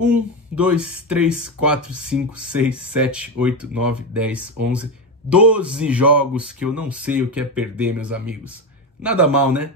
1, 2, 3, 4, 5, 6, 7, 8, 9, 10, 11, 12 jogos que eu não sei o que é perder, meus amigos. Nada mal, né?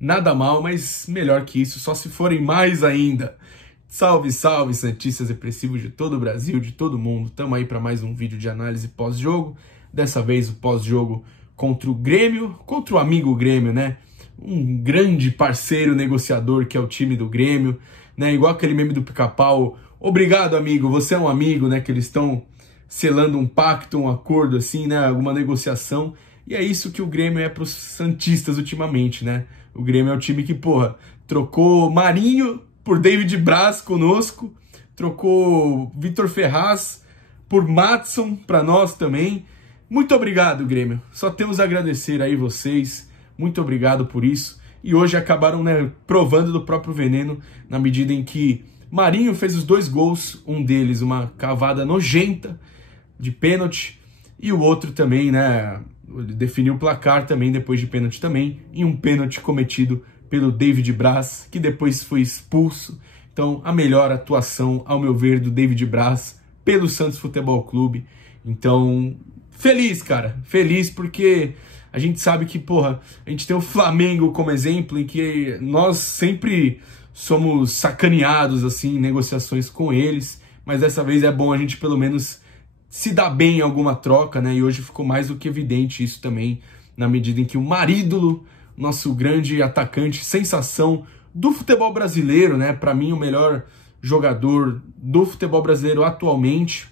Nada mal, mas melhor que isso, só se forem mais ainda. Salve, salve, santistas depressivos de todo o Brasil, de todo mundo. Tamo aí para mais um vídeo de análise pós-jogo. Dessa vez o pós-jogo contra o Grêmio, contra o amigo Grêmio, né? Um grande parceiro negociador que é o time do Grêmio, né? Igual aquele meme do Pica-Pau, obrigado amigo, você é um amigo, né? Que eles estão selando um pacto, um acordo assim, né? Alguma negociação. E é isso que o Grêmio é para os santistas ultimamente, né? O Grêmio é o time que, porra, trocou Marinho por David Braz conosco, trocou Vitor Ferraz por Maatson para nós também. Muito obrigado, Grêmio. Só temos a agradecer aí vocês. Muito obrigado por isso. E hoje acabaram, né, provando do próprio veneno, na medida em que Marinho fez os 2 gols, um deles uma cavada nojenta de pênalti, e o outro também, né, definiu o placar também depois de pênalti também, e um pênalti cometido pelo David Braz, que depois foi expulso. Então, a melhor atuação, ao meu ver, do David Braz pelo Santos Futebol Clube. Então, feliz, cara. Feliz porque a gente sabe que, porra, a gente tem o Flamengo como exemplo, em que nós sempre somos sacaneados, assim, em negociações com eles, mas dessa vez é bom a gente, pelo menos, se dar bem em alguma troca, né? E hoje ficou mais do que evidente isso também, na medida em que o Marídolo, nosso grande atacante, sensação do futebol brasileiro, né? Para mim, o melhor jogador do futebol brasileiro atualmente,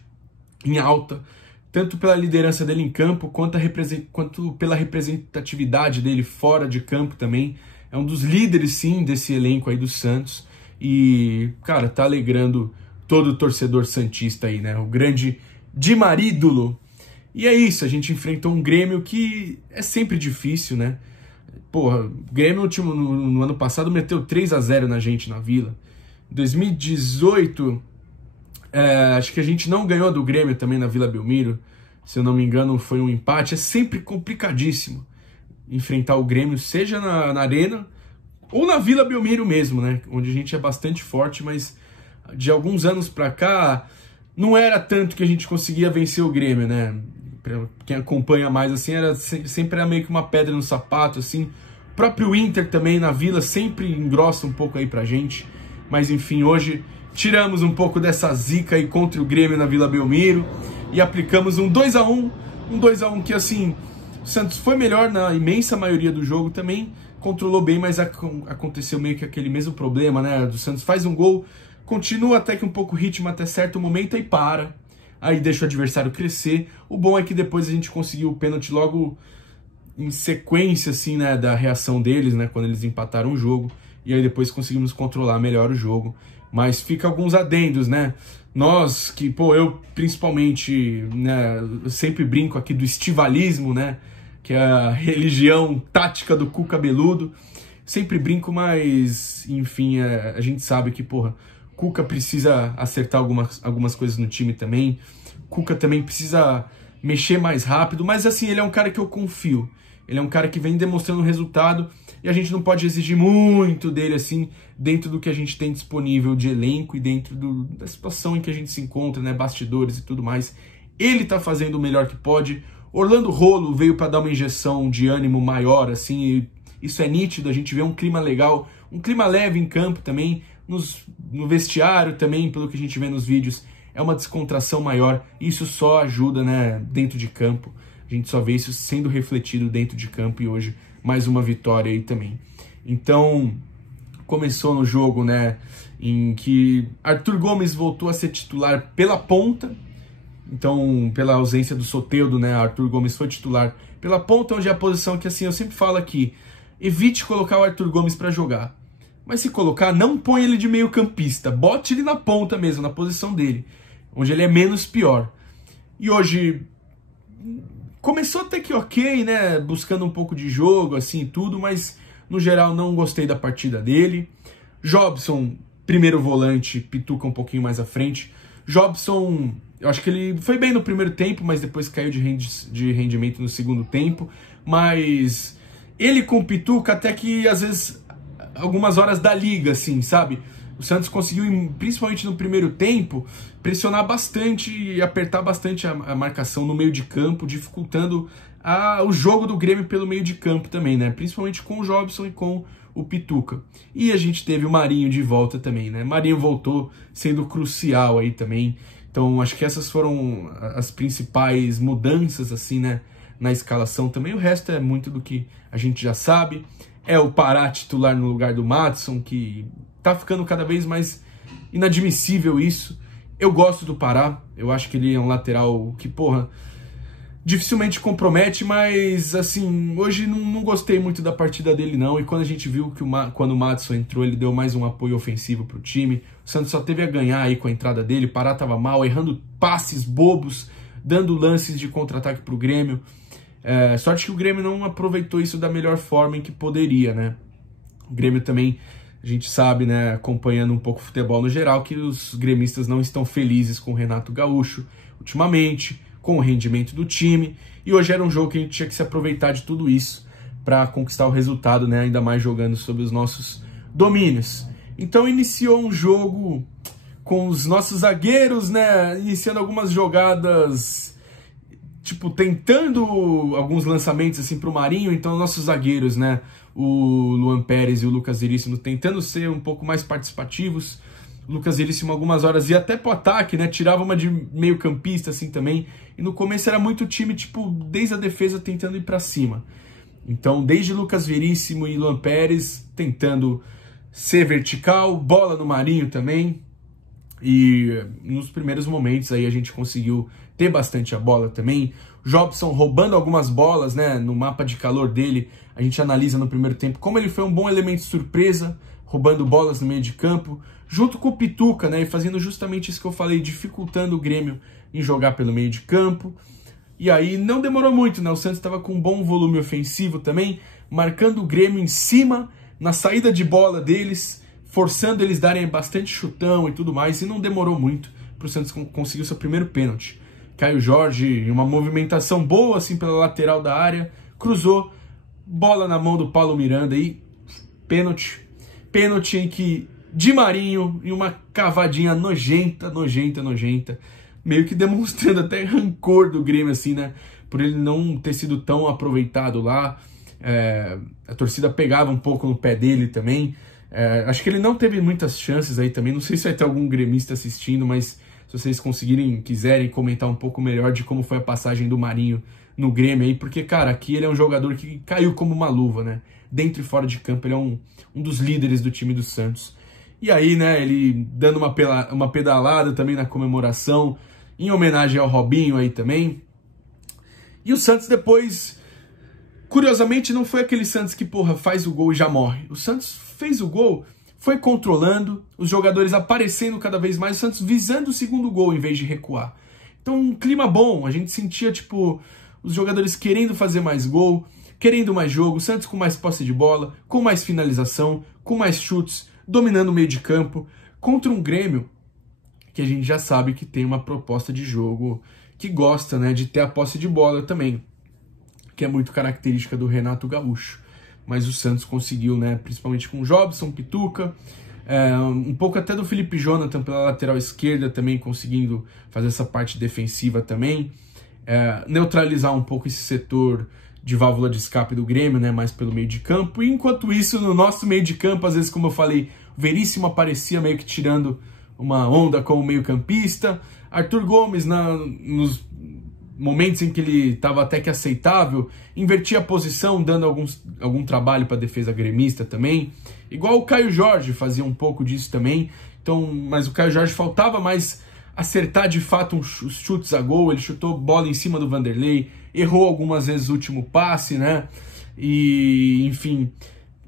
em alta, tanto pela liderança dele em campo, quanto pela representatividade dele fora de campo também. É um dos líderes, sim, desse elenco aí do Santos. E, cara, tá alegrando todo o torcedor santista aí, né? O grande Di Marídolo. E é isso, a gente enfrentou um Grêmio que é sempre difícil, né? Porra, o Grêmio no ano passado meteu 3-0 na gente na Vila. Em 2018... acho que a gente não ganhou do Grêmio também na Vila Belmiro, se eu não me engano foi um empate. É sempre complicadíssimo enfrentar o Grêmio, seja na Arena ou na Vila Belmiro mesmo, né? Onde a gente é bastante forte, mas de alguns anos pra cá não era tanto que a gente conseguia vencer o Grêmio, né? Pra quem acompanha mais assim, sempre era meio que uma pedra no sapato, assim. O próprio Inter também na Vila sempre engrossa um pouco aí pra gente, mas enfim, hoje tiramos um pouco dessa zica aí contra o Grêmio na Vila Belmiro e aplicamos um 2-1, um 2-1 que, assim, o Santos foi melhor na imensa maioria do jogo também, controlou bem, mas aconteceu meio que aquele mesmo problema, né, do Santos faz um gol, continua até que um pouco o ritmo até certo momento, aí para, aí deixa o adversário crescer. O bom é que depois a gente conseguiu o pênalti logo em sequência, assim, né, da reação deles, né, quando eles empataram o jogo, e aí depois conseguimos controlar melhor o jogo. Mas fica alguns adendos, né? Nós que, pô, eu principalmente, né, eu sempre brinco aqui do estivalismo, né? Que é a religião tática do cu cabeludo. Sempre brinco, mas, enfim, a gente sabe que, porra, Cuca precisa acertar algumas coisas no time também. Cuca também precisa mexer mais rápido, mas assim, ele é um cara que eu confio. Ele é um cara que vem demonstrando resultado e a gente não pode exigir muito dele, assim, dentro do que a gente tem disponível de elenco e dentro da situação em que a gente se encontra, né, bastidores e tudo mais. Ele tá fazendo o melhor que pode. Orlando Rolo veio para dar uma injeção de ânimo maior, assim, e isso é nítido, a gente vê um clima legal, um clima leve em campo também, no vestiário também, pelo que a gente vê nos vídeos, é uma descontração maior, e isso só ajuda, né, dentro de campo. A gente só vê isso sendo refletido dentro de campo e hoje mais uma vitória aí também. Então, começou no jogo, né, em que Arthur Gomes voltou a ser titular pela ponta. Então, pela ausência do Soteldo, né, Arthur Gomes foi titular pela ponta, onde é a posição que, assim, eu sempre falo aqui, evite colocar o Arthur Gomes para jogar. Mas se colocar, não põe ele de meio campista, bote ele na ponta mesmo, na posição dele, onde ele é menos pior. E hoje começou até que ok, né, buscando um pouco de jogo, assim, e tudo, mas no geral não gostei da partida dele. Jobson, primeiro volante, pituca um pouquinho mais à frente. Jobson, eu acho que ele foi bem no primeiro tempo, mas depois caiu de rendimento no segundo tempo. Mas ele com pituca até que, às vezes, algumas horas da liga, assim, sabe? O Santos conseguiu, principalmente no primeiro tempo, pressionar bastante e apertar bastante a marcação no meio de campo, dificultando o jogo do Grêmio pelo meio de campo também, né? Principalmente com o Jobson e com o Pituca. E a gente teve o Marinho de volta também, né? Marinho voltou sendo crucial aí também. Então, acho que essas foram as principais mudanças, assim, né? Na escalação também. O resto é muito do que a gente já sabe. É o Pará titular no lugar do Madison, que tá ficando cada vez mais inadmissível isso. Eu gosto do Pará. Eu acho que ele é um lateral que, porra, dificilmente compromete, mas, assim, hoje não gostei muito da partida dele, não. E quando a gente viu que quando o Madison entrou, ele deu mais um apoio ofensivo pro time. O Santos só teve a ganhar aí com a entrada dele. O Pará tava mal, errando passes bobos, dando lances de contra-ataque pro Grêmio. Sorte que o Grêmio não aproveitou isso da melhor forma em que poderia, né? O Grêmio também, a gente sabe, né, acompanhando um pouco o futebol no geral, que os gremistas não estão felizes com o Renato Gaúcho ultimamente, com o rendimento do time, e hoje era um jogo que a gente tinha que se aproveitar de tudo isso para conquistar o resultado, né, ainda mais jogando sob os nossos domínios. Então iniciou um jogo com os nossos zagueiros, né, iniciando algumas jogadas, tipo, tentando alguns lançamentos assim pro Marinho. Então nossos zagueiros, né, o Luan Pérez e o Lucas Veríssimo tentando ser um pouco mais participativos. O Lucas Veríssimo algumas horas ia até pro ataque, né, tirava uma de meio campista assim também. E no começo era muito time, tipo, desde a defesa tentando ir para cima. Então, desde Lucas Veríssimo e Luan Pérez tentando ser vertical, bola no Marinho também. E nos primeiros momentos aí a gente conseguiu ter bastante a bola também. Jobson roubando algumas bolas, né, no mapa de calor dele. A gente analisa no primeiro tempo como ele foi um bom elemento surpresa, roubando bolas no meio de campo, junto com o Pituca, né, e fazendo justamente isso que eu falei, dificultando o Grêmio em jogar pelo meio de campo. E aí não demorou muito, né? O Santos estava com um bom volume ofensivo também, marcando o Grêmio em cima, na saída de bola deles, forçando eles darem bastante chutão e tudo mais, e não demorou muito para o Santos conseguir o seu primeiro pênalti. Caio Jorge, em uma movimentação boa assim pela lateral da área, cruzou, bola na mão do Paulo Miranda e pênalti. Pênalti em que Di Marinho, em uma cavadinha nojenta, meio que demonstrando até rancor do Grêmio, assim, né? Por ele não ter sido tão aproveitado lá. A torcida pegava um pouco no pé dele também. Acho que ele não teve muitas chances aí também. Não sei se vai ter algum gremista assistindo, mas se vocês quiserem comentar um pouco melhor de como foi a passagem do Marinho no Grêmio aí, porque, cara, aqui ele é um jogador que caiu como uma luva, né? Dentro e fora de campo, ele é um dos líderes do time do Santos. E aí, né, ele dando uma pedalada também na comemoração, em homenagem ao Robinho aí também. E o Santos depois, curiosamente, não foi aquele Santos que, porra, faz o gol e já morre. O Santos fez o gol, foi controlando, os jogadores aparecendo cada vez mais, o Santos visando o segundo gol em vez de recuar. Então, um clima bom, a gente sentia, tipo, os jogadores querendo fazer mais gol, querendo mais jogo, o Santos com mais posse de bola, com mais finalização, com mais chutes, dominando o meio de campo, contra um Grêmio que a gente já sabe que tem uma proposta de jogo que gosta, né, de ter a posse de bola também, que é muito característica do Renato Gaúcho. Mas o Santos conseguiu, né, principalmente com o Jobson, Pituca, um pouco até do Felipe Jonathan pela lateral esquerda também, conseguindo fazer essa parte defensiva também, neutralizar um pouco esse setor de válvula de escape do Grêmio, né, mais pelo meio de campo. E enquanto isso, no nosso meio de campo, às vezes, como eu falei, o Veríssimo aparecia meio que tirando uma onda como meio campista. Arthur Gomes, nos momentos em que ele estava até que aceitável, invertia a posição, dando algum trabalho para a defesa gremista também. Igual o Caio Jorge fazia um pouco disso também. Então, mas o Caio Jorge faltava mais acertar de fato os chutes a gol. Ele chutou bola em cima do Vanderlei, errou algumas vezes o último passe, né? E, enfim,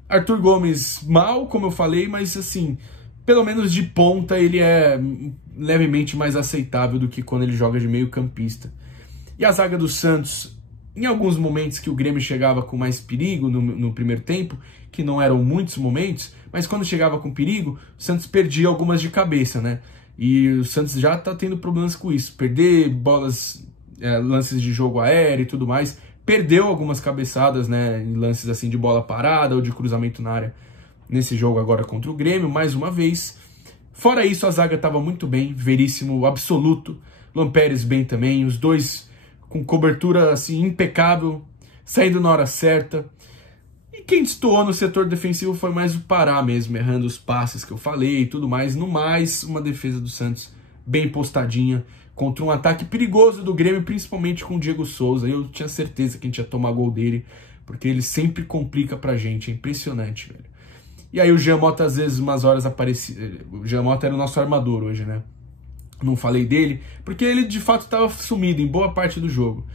Arthur Gomes mal, como eu falei, mas assim, pelo menos de ponta ele é levemente mais aceitável do que quando ele joga de meio campista. E a zaga do Santos, em alguns momentos que o Grêmio chegava com mais perigo no primeiro tempo, que não eram muitos momentos, mas quando chegava com perigo, o Santos perdia algumas de cabeça, né? E o Santos já tá tendo problemas com isso, perder bolas, lances de jogo aéreo e tudo mais, perdeu algumas cabeçadas, né, em lances assim de bola parada ou de cruzamento na área nesse jogo agora contra o Grêmio, mais uma vez. Fora isso, a zaga estava muito bem, Veríssimo absoluto, Luan Pérez bem também, os dois com cobertura assim impecável, saindo na hora certa. E quem destoou no setor defensivo foi mais o Pará mesmo, errando os passes que eu falei e tudo mais. No mais, uma defesa do Santos bem postadinha contra um ataque perigoso do Grêmio, principalmente com o Diego Souza. Eu tinha certeza que a gente ia tomar gol dele, porque ele sempre complica pra gente, é impressionante, velho. E aí o Jean Mota às vezes umas horas aparecia. O Jean Mota era o nosso armador hoje, né? Não falei dele, porque ele de fato estava sumido em boa parte do jogo.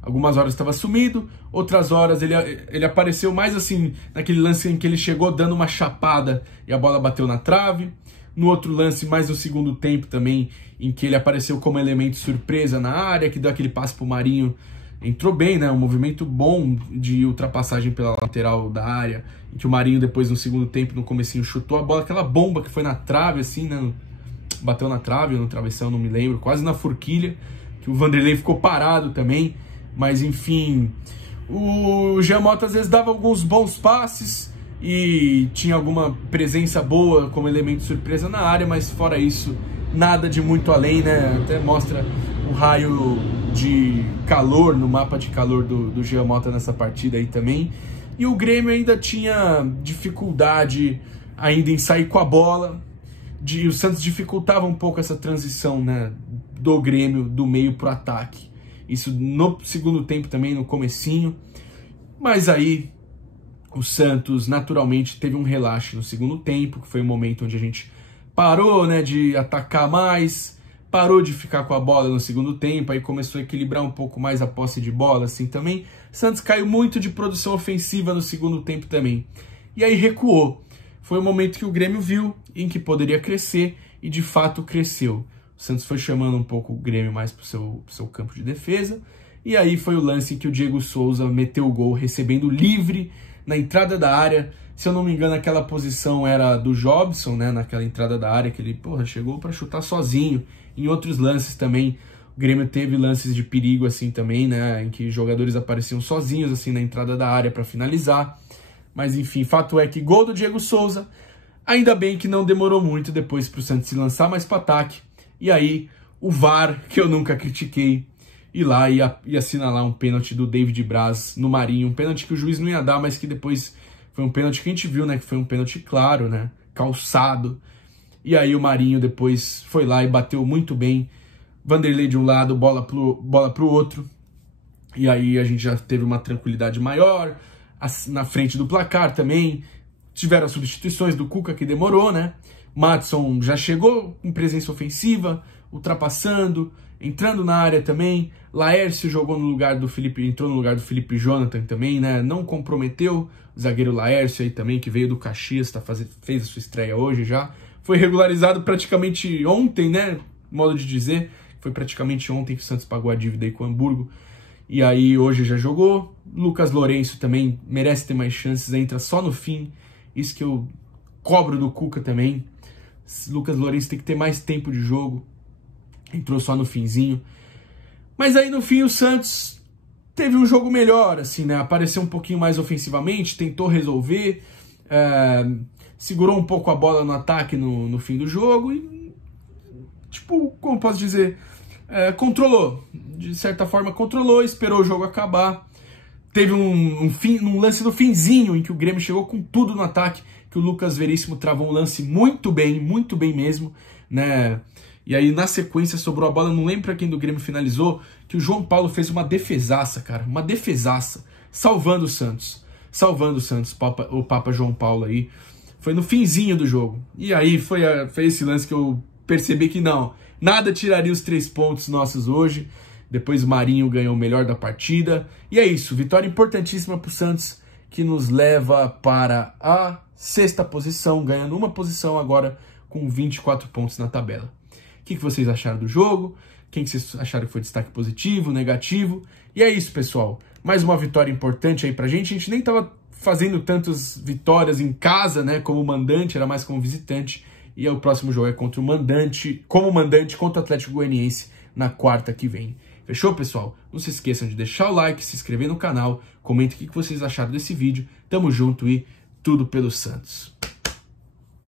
Algumas horas estava sumido, outras horas ele apareceu mais assim, naquele lance em que ele chegou dando uma chapada e a bola bateu na trave. No outro lance, mais no segundo tempo também, em que ele apareceu como elemento surpresa na área, que deu aquele passe pro Marinho. Entrou bem, né? Um movimento bom de ultrapassagem pela lateral da área, em que o Marinho depois no segundo tempo, no comecinho, chutou a bola, aquela bomba que foi na trave, assim, né? Bateu na trave ou no travessão, não me lembro, quase na forquilha, que o Vanderlei ficou parado também. Mas enfim, o Jean Mota às vezes dava alguns bons passes e tinha alguma presença boa como elemento surpresa na área, mas fora isso, nada de muito além, né? Até mostra um raio de calor no mapa de calor do Jean Mota nessa partida aí também. E o Grêmio ainda tinha dificuldade ainda em sair com a bola. O Santos dificultava um pouco essa transição, né, do Grêmio do meio pro ataque. Isso no segundo tempo também, no comecinho. Mas aí o Santos naturalmente teve um relaxe no segundo tempo, que foi o momento onde a gente parou, né, de atacar mais, parou de ficar com a bola no segundo tempo, aí começou a equilibrar um pouco mais a posse de bola assim também. Santos caiu muito de produção ofensiva no segundo tempo também. E aí recuou. Foi o momento que o Grêmio viu em que poderia crescer e de fato cresceu. O Santos foi chamando um pouco o Grêmio mais para o seu campo de defesa. E aí foi o lance em que o Diego Souza meteu o gol, recebendo livre na entrada da área. Se eu não me engano, aquela posição era do Jobson, né? Naquela entrada da área que ele chegou para chutar sozinho. Em outros lances também, o Grêmio teve lances de perigo assim também, né? Em que jogadores apareciam sozinhos assim na entrada da área para finalizar. Mas enfim, fato é que gol do Diego Souza. Ainda bem que não demorou muito depois para o Santos se lançar mais para ataque. E aí, o VAR, que eu nunca critiquei, ir lá e assinalar um pênalti do David Braz no Marinho. Um pênalti que o juiz não ia dar, mas que depois foi um pênalti que a gente viu, né? Que foi um pênalti claro, né? Calçado. E aí o Marinho depois foi lá e bateu muito bem. Vanderlei de um lado, bola pro outro. E aí a gente já teve uma tranquilidade maior. Na frente do placar também. Tiveram as substituições do Cuca, que demorou, né? Maddson já chegou com presença ofensiva, ultrapassando, entrando na área também. Laércio jogou no lugar do Felipe, entrou no lugar do Felipe Jonathan também, né? Não comprometeu. O zagueiro Laércio aí também, que veio do Caxias, fez a sua estreia hoje já. Foi regularizado praticamente ontem, né? Modo de dizer. Foi praticamente ontem que o Santos pagou a dívida aí com o Hamburgo. E aí hoje já jogou. Lucas Lourenço também merece ter mais chances, entra só no fim. Isso que eu cobro do Cuca também. Lucas Lourenço tem que ter mais tempo de jogo. Entrou só no finzinho. Mas aí no fim o Santos teve um jogo melhor, assim, né? Apareceu um pouquinho mais ofensivamente, tentou resolver, segurou um pouco a bola no ataque no fim do jogo e, tipo, como posso dizer, controlou. De certa forma controlou, esperou o jogo acabar. Teve um lance no finzinho em que o Grêmio chegou com tudo no ataque, que o Lucas Veríssimo travou um lance muito bem mesmo, né? E aí na sequência sobrou a bola, não lembro pra quem do Grêmio finalizou, que o João Paulo fez uma defesaça, cara, uma defesaça, salvando o Santos, o Papa João Paulo aí. Foi no finzinho do jogo. E aí foi esse lance que eu percebi que não, nada tiraria os 3 pontos nossos hoje. Depois o Marinho ganhou o melhor da partida. E é isso, vitória importantíssima pro Santos, que nos leva para a 6ª posição, ganhando uma posição agora com 24 pontos na tabela. O que vocês acharam do jogo? Quem que vocês acharam que foi destaque positivo, negativo? E é isso, pessoal. Mais uma vitória importante aí pra gente. A gente nem tava fazendo tantas vitórias em casa, né, como mandante, era mais como visitante. E o próximo jogo é contra o mandante, como mandante contra o Atlético Goianiense na quarta que vem. Fechou, pessoal? Não se esqueçam de deixar o like, se inscrever no canal, comentem o que vocês acharam desse vídeo. Tamo junto e tudo pelo Santos.